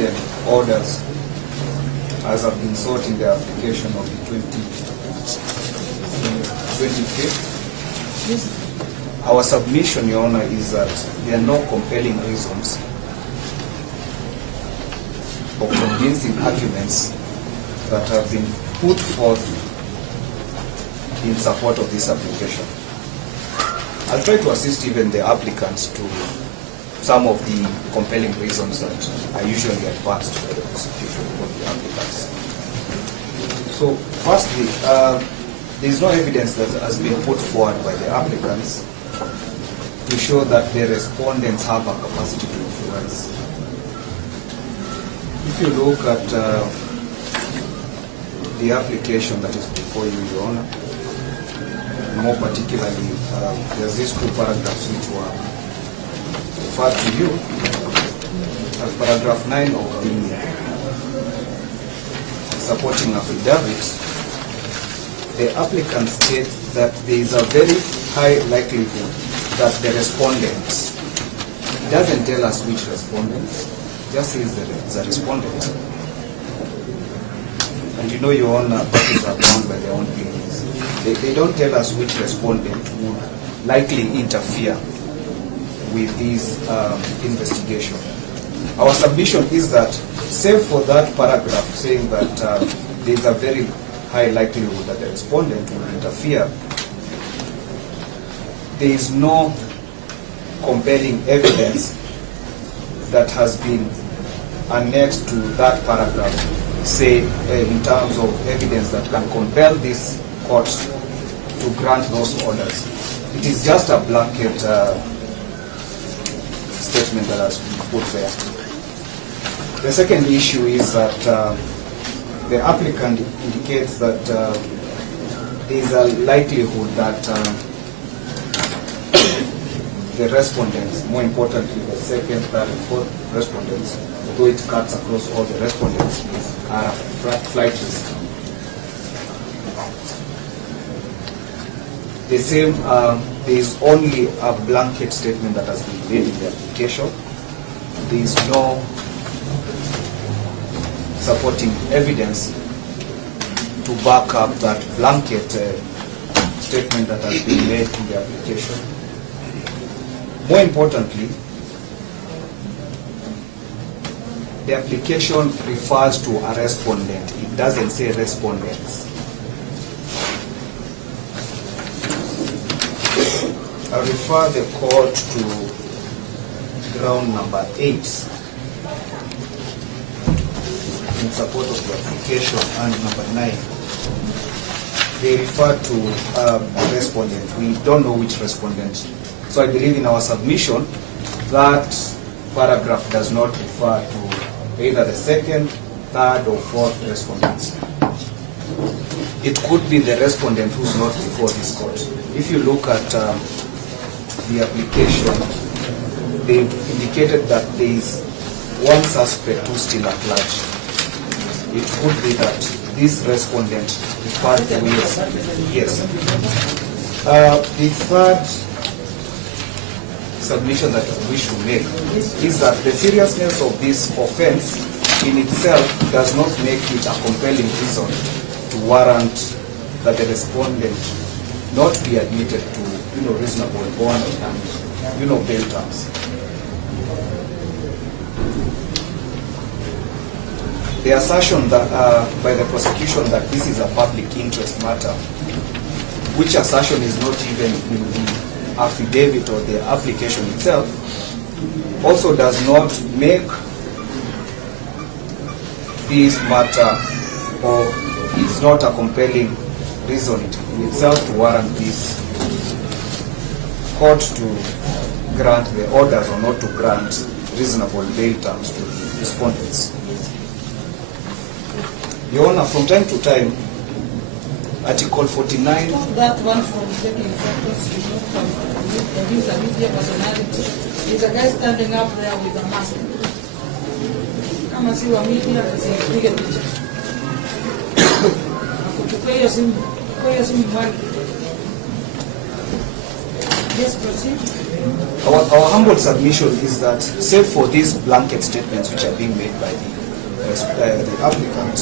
the orders as have been sought in the application of the 25th. Our submission, Your Honor, is that there are no compelling reasons or convincing arguments that have been put forth in support of this application. I'll try to assist even the applicants to some of the compelling reasons that are usually advanced by the prosecution for the applicants. So, firstly, there is no evidence that has been put forward by the applicants to show that the respondents have a capacity to influence. If you look at the application that is before you, Your Honor, more particularly, there's these two paragraphs which were referred to you as paragraph 9 of the supporting affidavit. The applicant states that there is a very high likelihood that the respondent, it doesn't tell us which respondent, just says that it's a respondent. And you know, Your Honor, parties are bound by their own feelings. They don't tell us which respondent would likely interfere with this investigation. Our submission is that, save for that paragraph saying that there is a very high likelihood that the respondent will interfere, there is no compelling evidence that has been annexed to that paragraph, say in terms of evidence that can compel this court to grant those orders. It is just a blanket statement that has been put there. The second issue is that the applicant indicates that there is a likelihood that the respondents, more importantly the second, third, and fourth respondents, although it cuts across all the respondents, are flight risk. The same, there is only a blanket statement that has been made in the application. There is no supporting evidence to back up that blanket statement that has been made in the application. More importantly, the application refers to a respondent. It doesn't say respondents. I refer the court to ground number 8 in support of the application, and number 9. They refer to a respondent. We don't know which respondent. So I believe in our submission that paragraph does not refer to either the second, third, or fourth respondents. It could be the respondent who's not before this court. If you look at the application, they've indicated that there is one suspect who's still at large. It could be that this respondent referred to yes. The third submission that we should make is that the seriousness of this offense in itself does not make it a compelling reason to warrant that the respondent not be admitted to reasonable bond and bail terms. The assertion that by the prosecution that this is a public interest matter, which assertion is not even in the affidavit or the application itself, also does not make this matter, or is not a compelling reason in itself to warrant this court to grant the orders or not to grant reasonable bail terms to the respondents. Your Honor, from time to time, Article 49... That one from taking photos, from the media personality, is a guy standing up there with a mask. Come and see what media is a bigger picture. Yes, proceed. Our humble submission is that, save for these blanket statements which are being made by the applicant,